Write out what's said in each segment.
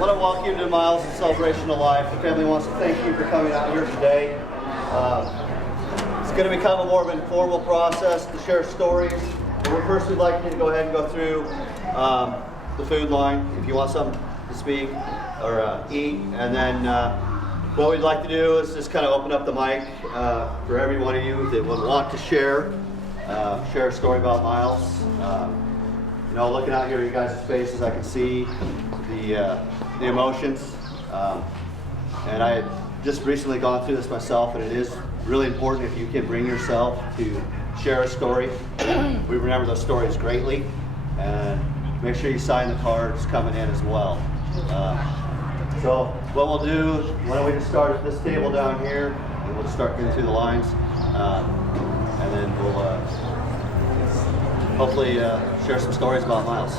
want to welcome you to Myles' Celebration of Life. The family wants to thank you for coming out here today. It's going to become a more of an informal process to share stories. But first, we'd like you to go ahead and go through the food line if you want something to speak or eat. And then what we'd like to do is just kind of open up the mic for every one of you that would want to share a story about Myles. You know, looking out here at you guys' faces, I can see the emotions. And I had just recently gone through this myself, and it is really important if you can bring yourself to share a story. We remember those stories greatly, and make sure you sign the cards coming in as well. So what we'll do, why don't we just start at this table down here, and we'll just start going through the lines, and then we'll hopefully share some stories about Myles.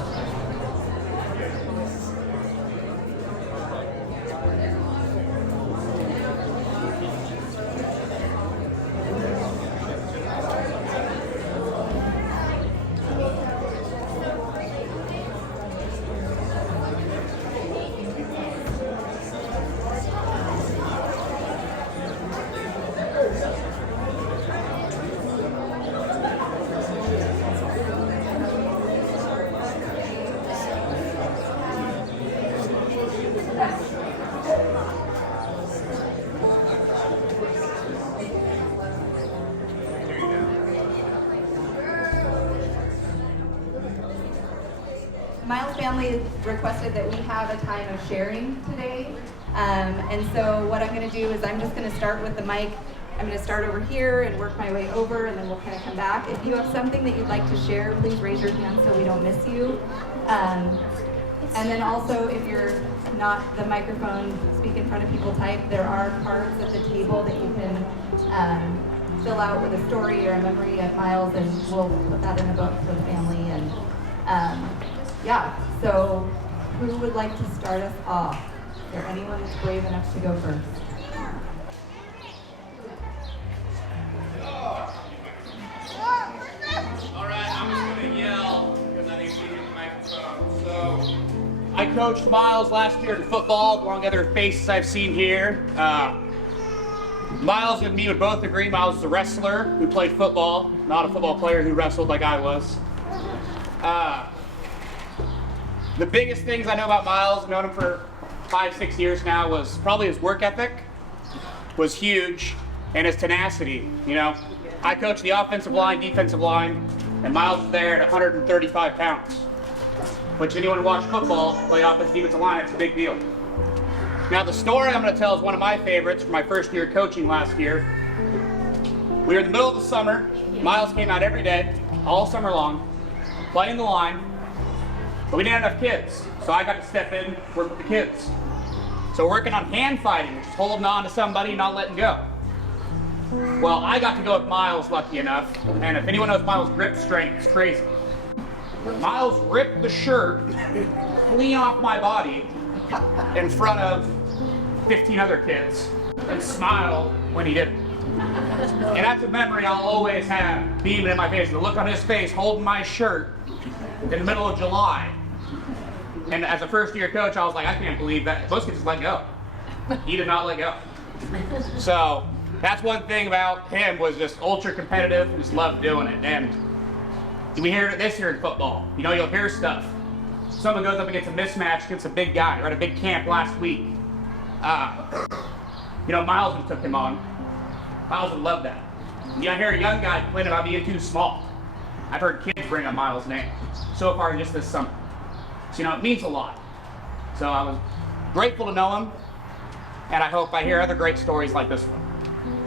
Myles family requested that we have a time of sharing today. And so what I'm going to do is I'm just going to start with the mic. I'm going to start over here and work my way over, and then we'll kind of come back. If you have something that you'd like to share, please raise your hand so we don't miss you. And then also, if you're not the microphone, speak in front of people type, there are cards at the table that you can fill out with a story or a memory of Myles, and we'll put that in a book for the family. And yeah, so who would like to start us off? Is there anyone that's brave enough to go first? All right, I'm just going to yell because I need to get the microphone. So, I coached Myles last year in football, along with other faces I've seen here. Myles and me would both agree Myles is a wrestler who played football, not a football player who wrestled like I was. The biggest things I know about Myles, I've known him for 5-6 years now, was probably his work ethic was huge, and his tenacity. You know, I coached the offensive line, defensive line, and Myles was there at 135 pounds. Which anyone who watched football play offensive, defensive line, it's a big deal. Now the story I'm going to tell is one of my favorites from my first year coaching last year. We were in the middle of the summer. Myles came out every day, all summer long, playing the line. But we didn't have enough kids, so I got to step in, work with the kids. So we're working on hand fighting, which is holding on to somebody, not letting go. Well, I got to go with Myles, lucky enough, and if anyone knows Myles' grip strength, it's crazy. Myles ripped the shirt clean off my body in front of 15 other kids and smiled when he did it. And that's a memory I'll always have, beaming in my face, the look on his face, holding my shirt in the middle of July. And as a first-year coach, I was like, I can't believe that. Most kids just let go. He did not let go. So that's one thing about him, was just ultra competitive, just loved doing it. And we hear this here in football. You know, you'll hear stuff. Someone goes up against a mismatch against a big guy. We were at a big camp last week. You know, Myles just took him on. Myles would love that. You hear a young guy complaining about being too small. I've heard kids bring up Myles' name so far just this summer. So, you know, it means a lot. So I was grateful to know him, and I hope I hear other great stories like this one.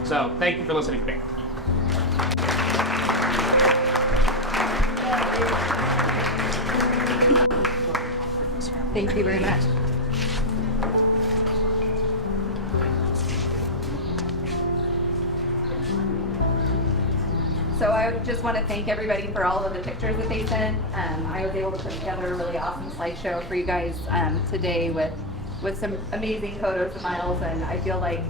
So thank you for listening to me. Thank you very much. So I just want to thank everybody for all of the pictures that they sent. I was able to put together a really awesome slideshow for you guys today with some amazing photos of Myles, and I feel like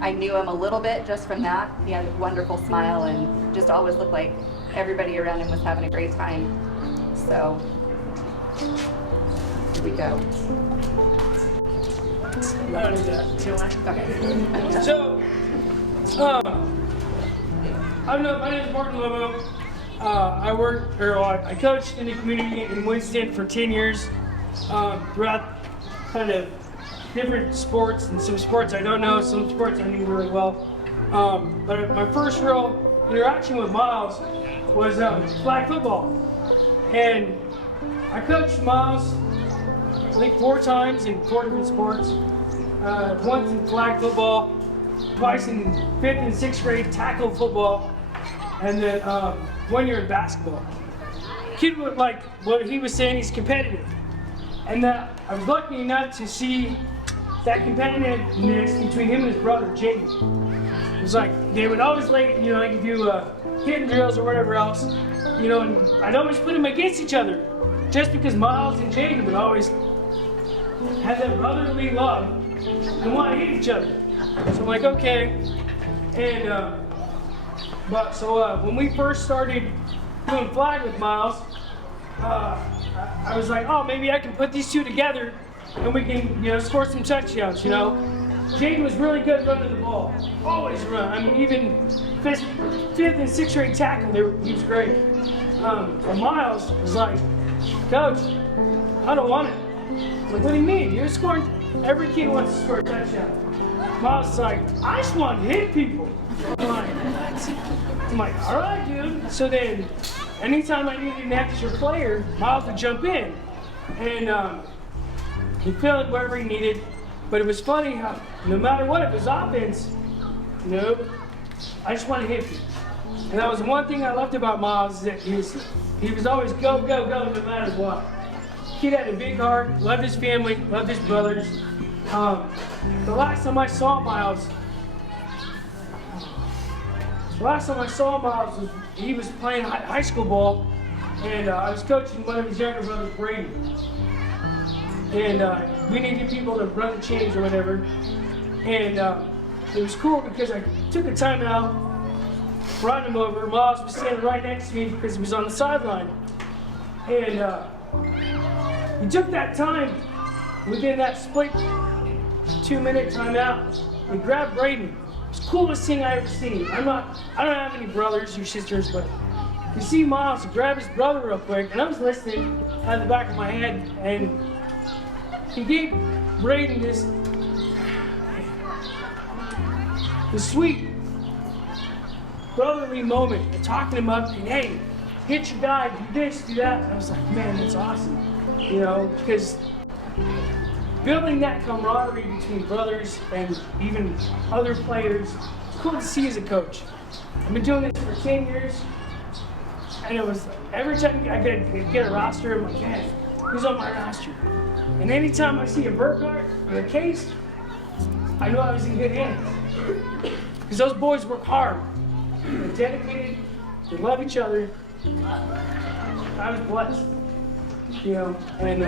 I knew him a little bit just from that. He had a wonderful smile and just always looked like everybody around him was having a great time. So here we go. I don't do that. So, my name is Martin Lobo. I coached in the community in Winston for 10 years throughout kind of different sports, and some sports I don't know, some sports I knew really well. But my first real interaction with Myles was flag football. And I coached Myles, I think 4 times in 4 different sports. Once in flag football, twice in 5th and 6th grade tackle football, and then 1 year in basketball. Kid would like what he was saying, he's competitive. And I was lucky enough to see that competitiveness between him and his brother, Jaden. It was like, they would always like to do hidden drills or whatever else, and I'd always put them against each other, just because Myles and Jaden would always have that brotherly love and want to hit each other. So I'm like, okay. And, when we first started doing flag with Myles, I was like, oh, maybe I can put these two together and we can, score some touchdowns, Jaden was really good running the ball. Always run. I mean, even 5th and 6th grade tackle, he was great. But Myles was like, Coach, I don't want it. I was like, what do you mean? You're scoring. Every kid wants to score a touchdown. Myles is like, I just want to hit people. I'm like, all right, dude. So then, anytime I needed an extra player, Myles would jump in. And he filled wherever he needed. But it was funny how, no matter what, it was offense, I just want to hit you. And that was one thing I loved about Myles, is that he was always go, go, go, no matter what. Kid had a big heart, loved his family, loved his brothers. The last time I saw Myles was he was playing high school ball, and I was coaching one of his younger brothers, Brady. And we needed people to run the chains or whatever. And it was cool because I took a timeout, brought him over. Myles was standing right next to me because he was on the sideline. And he took that time within that split 2-minute timeout and grabbed Brady. It's the coolest thing I ever seen. I don't have any brothers or sisters, but you see Myles grab his brother real quick, and I was listening out of the back of my head, and he gave Brayden this sweet brotherly moment of talking him up and, hey, hit your guy, do this, do that. And I was like, man, that's awesome. Because building that camaraderie between brothers and even other players, it's cool to see as a coach. I've been doing this for 10 years, and it was like, every time I get a roster, I'm like, man, who's on my roster? And anytime I see a Burkhardt or a Case, I know I was in good hands. Because those boys work hard. They're dedicated, they love each other. I was blessed, and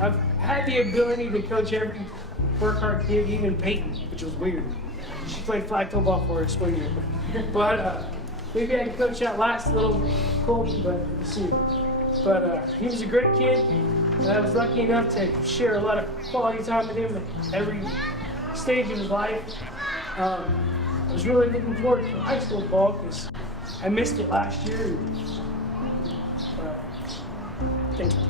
I've had the ability to coach every Burkhardt kid, even Peyton, which was weird. She played flag football for us 1 year. But maybe I can coach that last little Colby, but we'll see. But he was a great kid, and I was lucky enough to share a lot of quality time with him at every stage of his life. I was really looking forward to high school ball because I missed it last year. Thank you.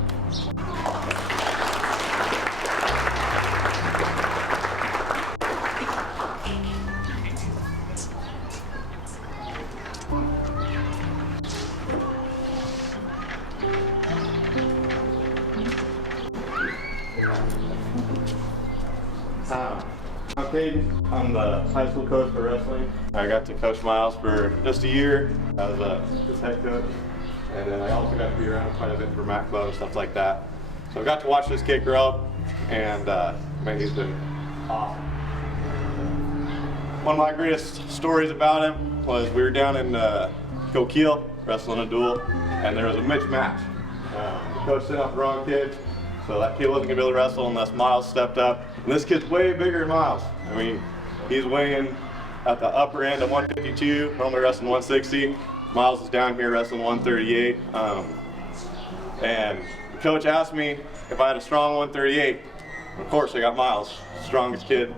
I'm Peyton. I'm the high school coach for wrestling. I got to coach Myles for just a year as his head coach, and then I also got to be around quite a bit for Mac Club and stuff like that. So I got to watch this kid grow up, and man, he's been awesome. One of my greatest stories about him was we were down in Coquille wrestling a duel, and there was a mismatch. The coach sent out the wrong kid. So that kid wasn't gonna be able to wrestle unless Myles stepped up. And this kid's way bigger than Myles. I mean, he's weighing at the upper end of 152, normally wrestling 160. Myles is down here wrestling 138. And the coach asked me if I had a strong 138. Of course, I got Myles, strongest kid.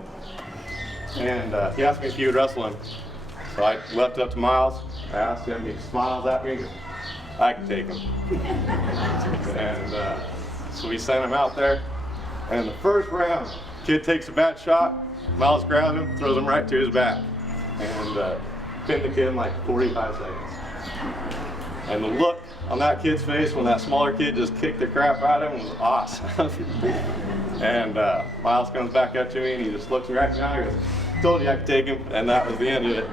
And he asked me if he would wrestle him. So I left it up to Myles. I asked him, he smiles at me, I can take him. And so we sent him out there. And the first round, kid takes a bad shot, Myles grabs him, throws him right to his back. And pinned the kid in like 45 seconds. And the look on that kid's face when that smaller kid just kicked the crap out of him was awesome. And Myles comes back up to me and he just looks me right in the eye and goes, told you I could take him, and that was the end of it.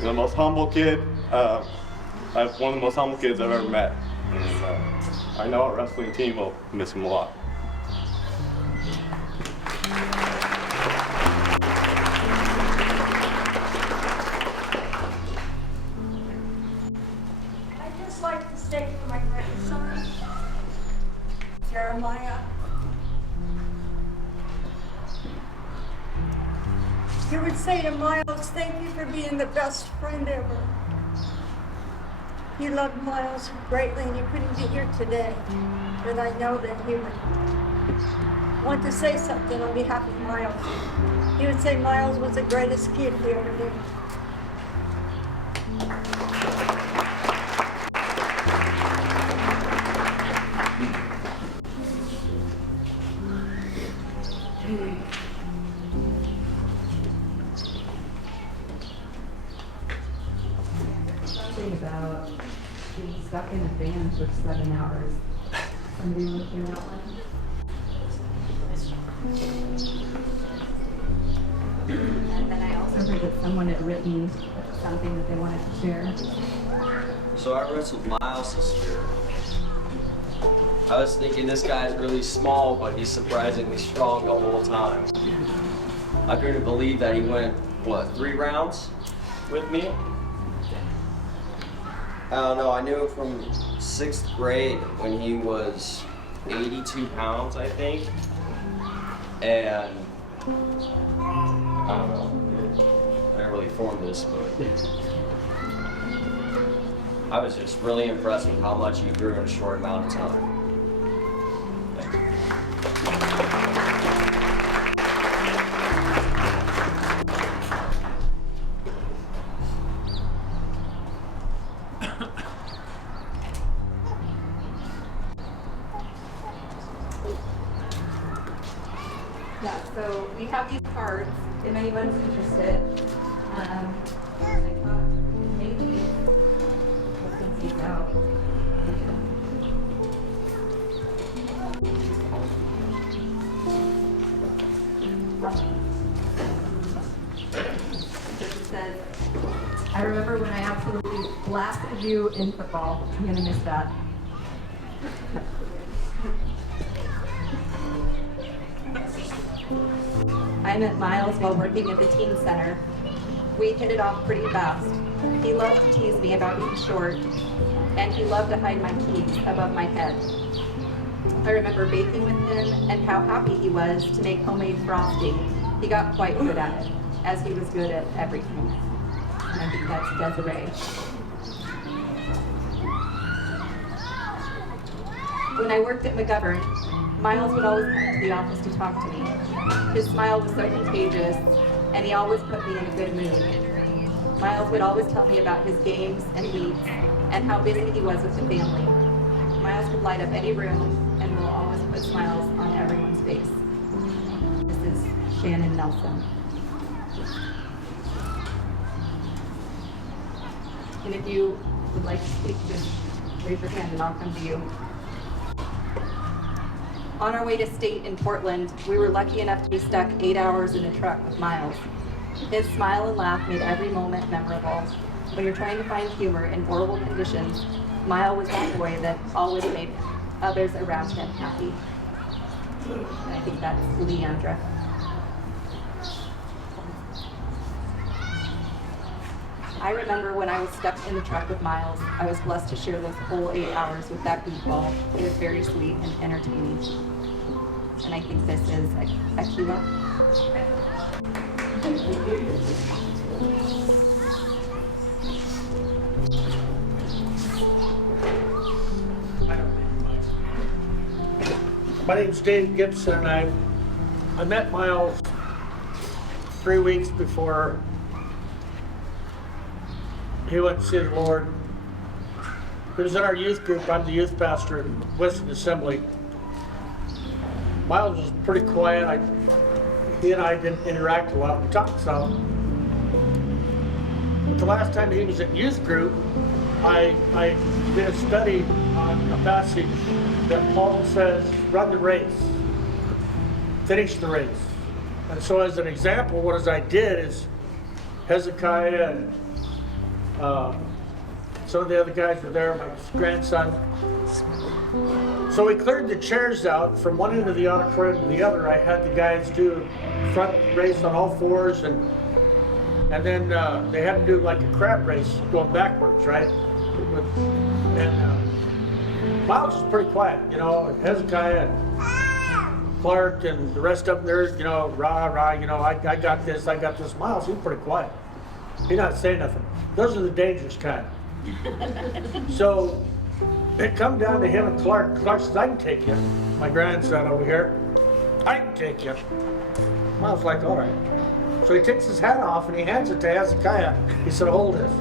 The most humble kid, one of the most humble kids I've ever met. And, I know our wrestling team will miss him a lot. I'd just like to say for my grandson, Jeremiah, you would say to Myles, thank you for being the best friend ever. You loved Myles greatly and you couldn't be here today, but I know that he would want to say something on behalf of Myles. He would say Myles was the greatest kid he ever knew. Something about being stuck in a van for 7 hours. Somebody want to hear that one? And then I also heard that someone had written something that they wanted to share. So I wrestled Myles this year. I was thinking this guy's really small, but he's surprisingly strong the whole time. I couldn't believe that he went, what, 3 rounds with me? I don't know, I knew him from 6th grade when he was 82 pounds, I think. And I don't know, I didn't really form this, but I was just really impressed with how much he grew in a short amount of time. Thank you. Yeah, so we have these cards, if anyone's interested. I thought maybe we'll send these out. It says, I remember when I absolutely blasted you in football. I'm gonna miss that. I met Myles while working at the teen center. We hit it off pretty fast. He loved to tease me about being short, and he loved to hide my keys above my head. I remember baking with him and how happy he was to make homemade frosting. He got quite good at it, as he was good at everything. And I think that's Desiree. When I worked at McGovern, Myles would always come to the office to talk to me. His smile was so contagious, and he always put me in a good mood. Myles would always tell me about his games and meets, and how busy he was with the family. Myles could light up any room, and will always put smiles on everyone's face. This is Shannon Nelson. And if you would like to speak, just raise your hand and I'll come to you. On our way to state in Portland, we were lucky enough to be stuck 8 hours in a truck with Myles. His smile and laugh made every moment memorable. When you're trying to find humor in horrible conditions, Myles was that boy that always made others around him happy. And I think that's Leandra. I remember when I was stuck in the truck with Myles, I was blessed to share those whole 8 hours with that goofball. He was very sweet and entertaining. And I think this is Akiva. My name's Dave Gibson, and I've I met Myles 3 weeks before he went to see the Lord. He was in our youth group. I'm the youth pastor at Western Assembly. Myles was pretty quiet. He and I didn't interact a lot. We talked some. But the last time he was at youth group, I did a study on a passage that Paul says, run the race, finish the race. And so as an example, what I did is Hezekiah and some of the other guys were there, my grandson. So we cleared the chairs out from one end of the auditorium to the other. I had the guys do front race on all fours, and then they had to do like a crab race going backwards, right? And Myles was pretty quiet, you know, and Hezekiah and Clark and the rest of them there, you know, rah, you know, I got this. Myles, he was pretty quiet. He not saying nothing. Those are the dangerous kind. So it come down to him and Clark. Clark says, I can take you. My grandson over here, I can take you. Myles like, all right. So he takes his hat off and he hands it to Hezekiah. He said, hold this.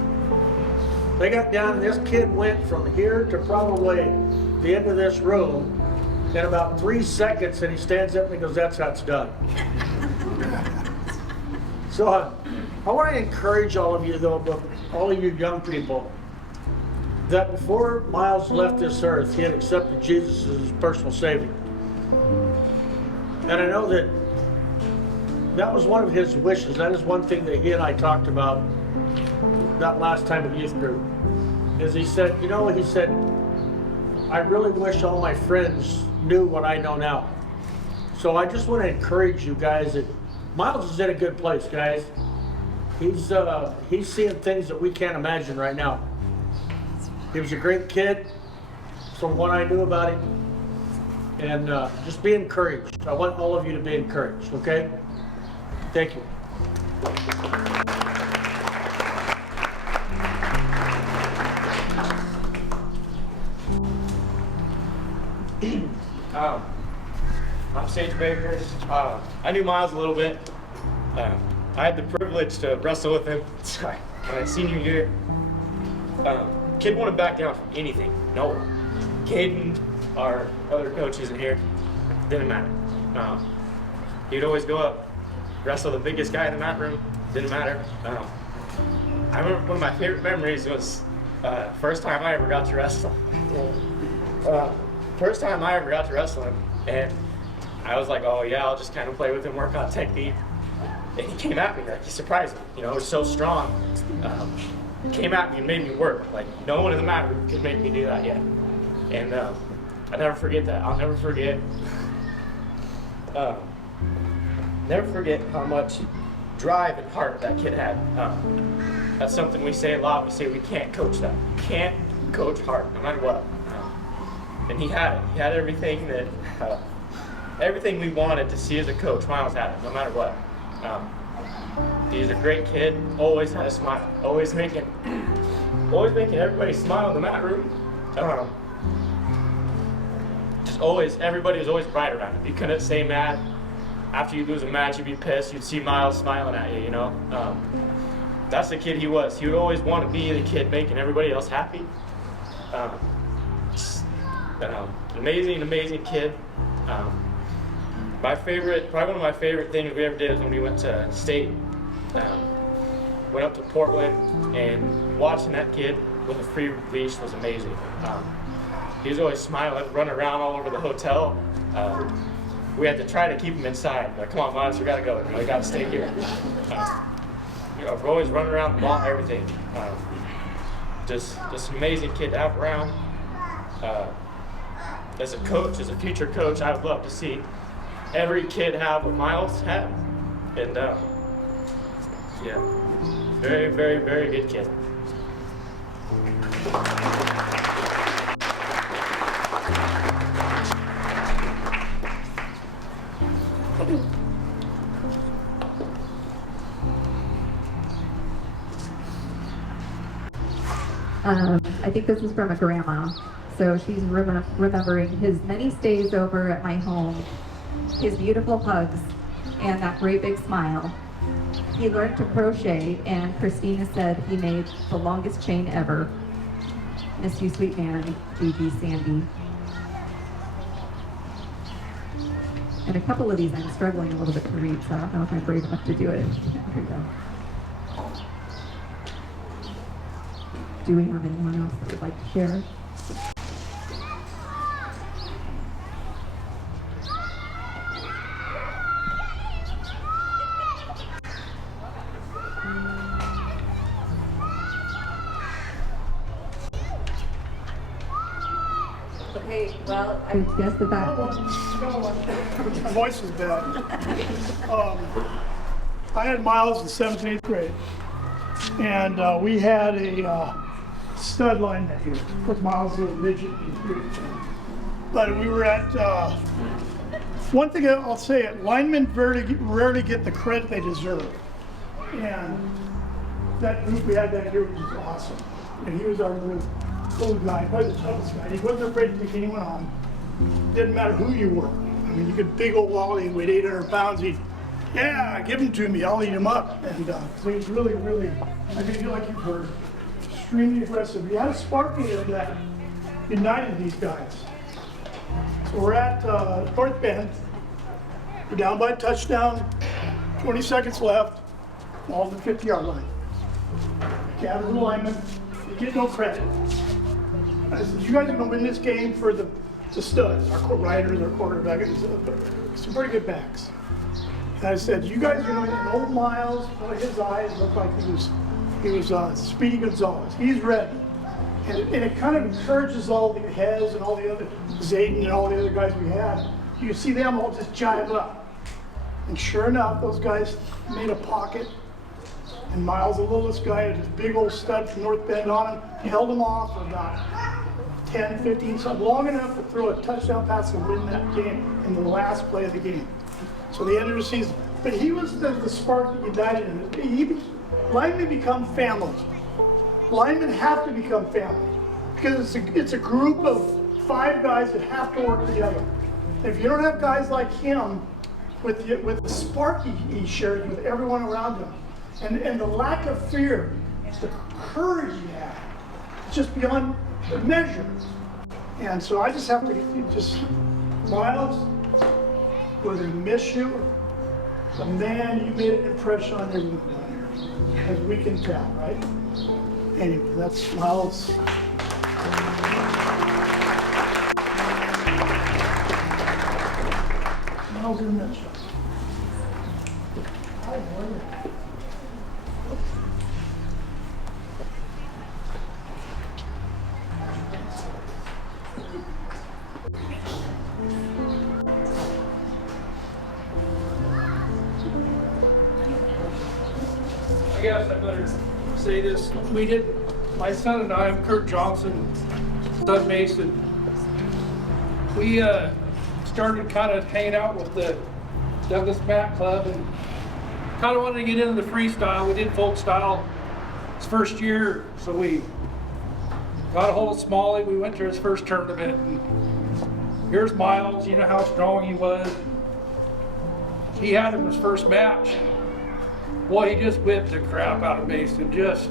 They got down and this kid went from here to probably the end of this room in about 3 seconds, and he stands up and he goes, that's how it's done. So I want to encourage all of you though, but all of you young people, that before Myles left this earth, he had accepted Jesus as his personal Savior. And I know that was one of his wishes. That is one thing that he and I talked about that last time at youth group. Is he said, you know, he said, I really wish all my friends knew what I know now. So I just want to encourage you guys that Myles is in a good place, guys. He's seeing things that we can't imagine right now. He was a great kid from what I knew about him. And just be encouraged. I want all of you to be encouraged, okay? Thank you. I'm Sage Bakers. I knew Myles a little bit. I had the privilege to wrestle with him my senior year. Kid wouldn't back down from anything. No. Caden, our other coach isn't here. Didn't matter. He'd always go up, wrestle the biggest guy in the mat room. Didn't matter. I remember one of my favorite memories was first time I ever got to wrestle. First time I ever got to wrestle him, and I was like, oh yeah, I'll just kind of play with him, work on technique. And he came at me, like, he surprised me. You know, he was so strong. Came at me and made me work. Like, no one in the mat room could make me do that yet. And I'll never forget that. I'll never forget. Never forget how much drive and heart that kid had. That's something we say a lot. We say we can't coach that. You can't coach heart, no matter what. And he had it. He had everything that, everything we wanted to see as a coach. Myles had it, no matter what. He's a great kid. Always had a smile. Always making everybody smile in the mat room. Just always, everybody was always bright around him. You couldn't say mad. After you lose a match, you'd be pissed. You'd see Myles smiling at you. You know. That's the kid he was. He would always want to be the kid making everybody else happy. Amazing kid. Probably one of my favorite things we ever did is when we went to state. Went up to Portland, and watching that kid with a free leash was amazing. He was always smiling, running around all over the hotel. We had to try to keep him inside. Like, come on, Myles, we gotta go. We gotta stay here. You know, we're always running around the mall, everything. Just an amazing kid to have around. As a coach, as a future coach, I would love to see every kid have what Myles had. And yeah, very good kid. I think this is from a grandma. So she's remembering his many stays over at my home, his beautiful hugs, and that great big smile. He learned to crochet, and Christina said he made the longest chain ever. Miss you, sweet man, Gigi, Sandy. And a couple of these I'm struggling a little bit to read, so I don't know if I'm brave enough to do it. Here we go. Do we have anyone else that would like to share? Okay, well, I guess that My voice is bad. I had Myles in 7th and 8th grade, and we had a stud lineman here. Of course, Myles was a midget. But we were at, one thing I'll say, linemen rarely get the credit they deserve. And that group we had that year was just awesome. And he was our little guy, probably the toughest guy. He wasn't afraid to take anyone on. Didn't matter who you were. I mean, you could big old Wally weighed 800 pounds. He'd, yeah, give him to me. I'll eat him up. And so he was really, really, I feel like you've heard, extremely aggressive. He had a spark in him that united these guys. So we're at North Bend. We're down by a touchdown. 20 seconds left. Ball's the 50-yard line. Gather the linemen. You get no credit. I said, you guys are going to win this game for the studs, our riders, our quarterback, some pretty good backs. And I said, you guys are going to win. And old Myles, one of his eyes looked like he was Speedy Gonzalez. He's ready. And it kind of encourages all the Hez and all the other, Zayden and all the other guys we had. You see them all just jive up. And sure enough, those guys made a pocket. And Myles, the littlest guy, had this big old stud from North Bend on him, held him off for about 10, 15, something long enough to throw a touchdown pass and win that game in the last play of the game. So the end of the season. But he was the spark that united him. Linemen become family. Linemen have to become family because it's a group of 5 guys that have to work together. If you don't have guys like him with the spark he shares with everyone around him, and the lack of fear, the courage he had, it's just beyond measure. And so I just have to Myles, whether you miss you, but man, you made an impression on everyone down here, as we can tell, right? Anyway, that's Myles. Myles in a nutshell. Hi, how are you? I guess I better say this. My son and I, I'm Kurt Johnson, Doug Mason. We started kind of hanging out with the Douglas Mat Club and kind of wanted to get into the freestyle. We did folk style his first year, so we got a hold of Smalley. We went to his first tournament. And here's Myles, you know how strong he was. He had him his first match. Boy, he just whipped the crap out of Mason, just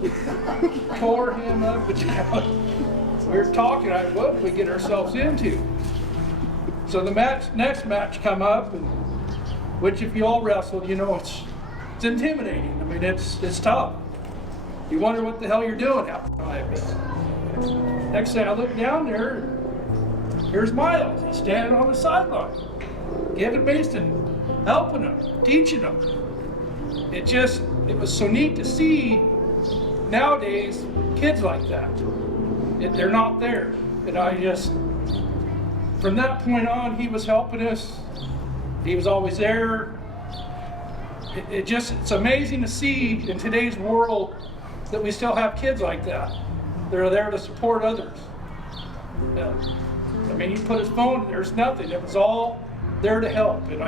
tore him up. We were talking, what did we get ourselves into? So the next match come up, and which if you all wrestled, you know it's intimidating. I mean, it's tough. You wonder what the hell you're doing out there. Next thing I look down there, here's Myles. He's standing on the sideline, giving Mason, helping him, teaching him. It was so neat to see nowadays kids like that. They're not there. And from that point on, he was helping us. He was always there. It's amazing to see in today's world that we still have kids like that. They're there to support others. I mean, you put his phone, there's nothing. It was all there to help. And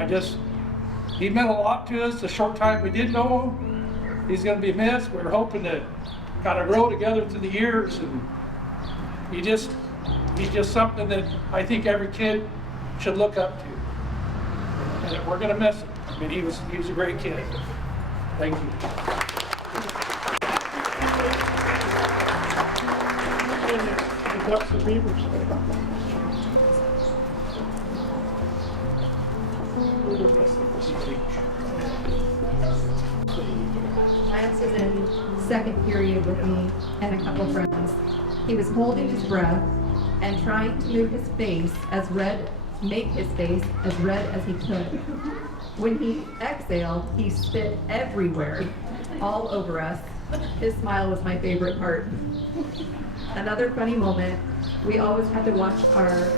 he meant a lot to us the short time we did know him. He's going to be missed. We're hoping to kind of grow together through the years. And he's just something that I think every kid should look up to. And we're going to miss him. I And he was a great kid. Thank you. The Ducks and Beavers. Myles was in second period with me and a couple friends. He was holding his breath and trying to make his face as red as he could. When he exhaled, he spit everywhere, all over us. His smile was my favorite part. Another funny moment, we always had to watch our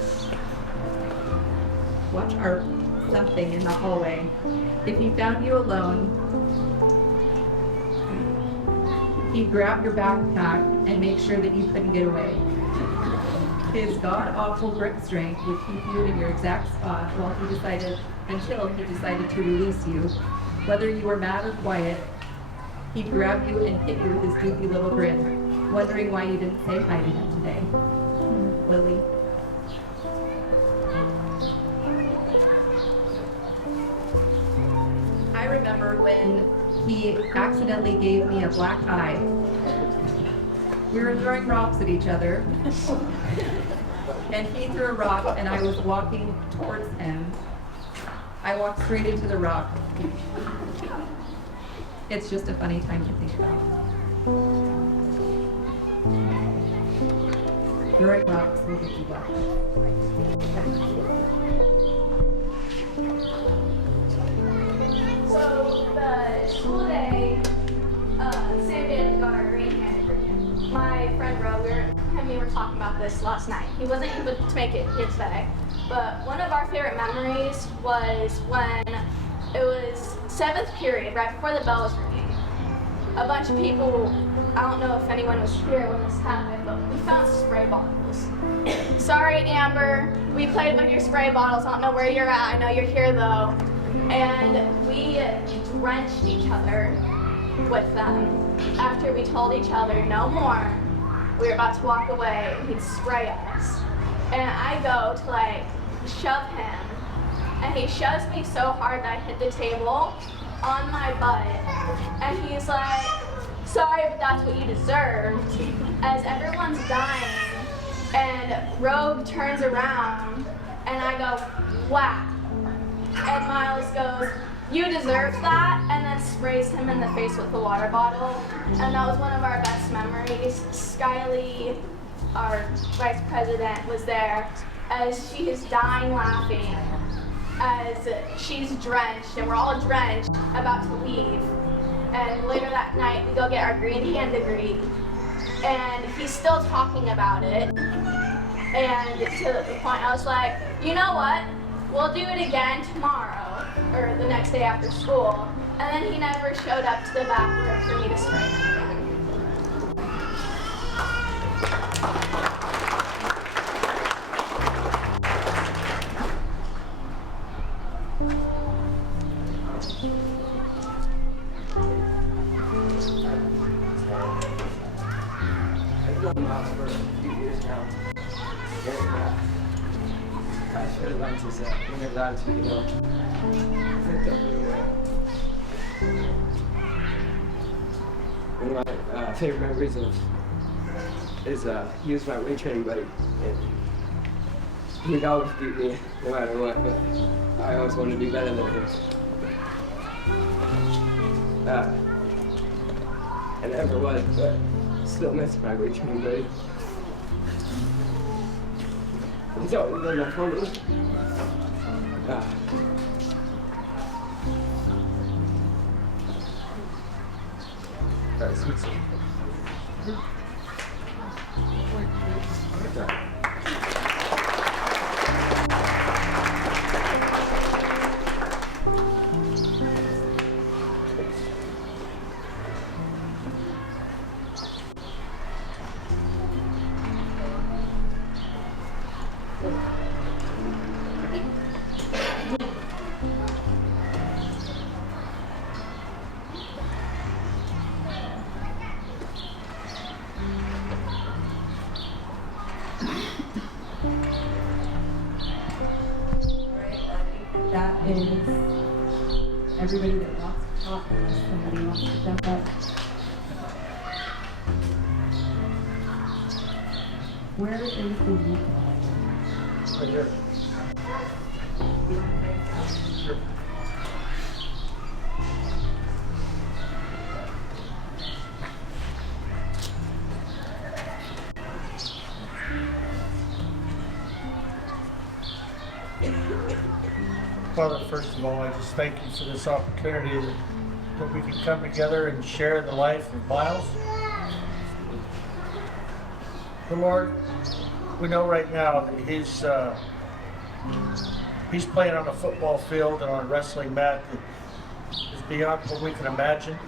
something in the hallway. If he found you alone, he'd grab your backpack and make sure that you couldn't get away. His god-awful grip strength would keep you in your exact spot until he decided to release you. Whether you were mad or quiet, he'd grab you and hit you with his goofy little grin, wondering why you didn't say hi to him today. Lily. I remember when he accidentally gave me a black eye. We were throwing rocks at each other, and he threw a rock, and I was walking towards him. I walked straight into the rock. It's just a funny time to think about. Throwing rocks will get you back. So the school day, Sam did got our green hand agreement. My friend Ro, him and me were talking about this last night. He wasn't able to make it here today, but one of our favorite memories was when it was 7th period, right before the bell was ringing. A bunch of people, I don't know if anyone was here when this happened, but we found spray bottles. Sorry, Amber, we played with your spray bottles. I don't know where you're at. I know you're here though. And we drenched each other with them. After we told each other no more, we were about to walk away, and he'd spray us. And I go to like shove him, and he shoves me so hard that I hit the table on my butt. And he's like, sorry, but that's what you deserved. As everyone's dying, and Rogue turns around, and I go, whack. And Myles goes, you deserve that, and then sprays him in the face with the water bottle. And that was one of our best memories. Skyly, our vice president, was there as she is dying laughing, as she's drenched, and we're all drenched, about to leave. And later that night, we go get our green hand degree, and he's still talking about it. And to the point, I was like, you know what? We'll do it again tomorrow, or the next day after school. And then he never showed up to the back room for me to spray him again. I've known Myles for a few years now. I should have went to when they're glad to, One of my favorite memories is he was my weight training buddy, and he'd always beat me no matter what, but I always wanted to be better than him. I never was, but still miss my weight training buddy. He's always been there for me. Alright, sweet. That is everybody that wants to talk unless somebody wants to jump up. Where is the youth? Right here. Sure. Father, first of all, I just thank you for this opportunity that we can come together and share the life of Myles. The Lord, we know right now that he's playing on a football field and on a wrestling mat that is beyond what we can imagine.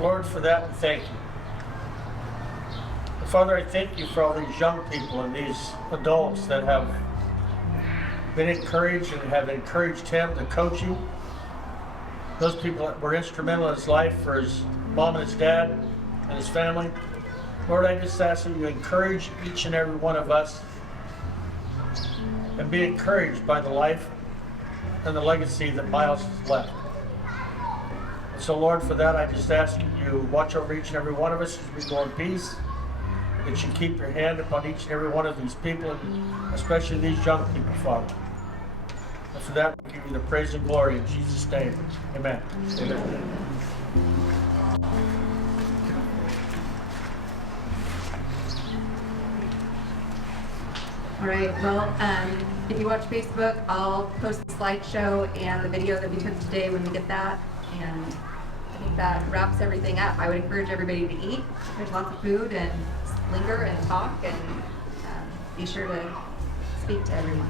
Lord, for that, we thank you. Father, I thank you for all these young people and these adults that have been encouraged and have encouraged him to coach you. Those people that were instrumental in his life, for his mom and his dad and his family. Lord, I just ask that you encourage each and every one of us and be encouraged by the life and the legacy that Myles has left. So Lord, for that, I just ask you watch over each and every one of us as we go in peace, that you keep your hand upon each and every one of these people, and especially these young people, Father. And for that, we give you the praise and glory in Jesus' name. Amen. Amen. All right, well, if you watch Facebook, I'll post the slideshow and the video that we took today when we get that. And I think that wraps everything up. I would encourage everybody to eat. There's lots of food, and linger and talk, and be sure to speak to everyone.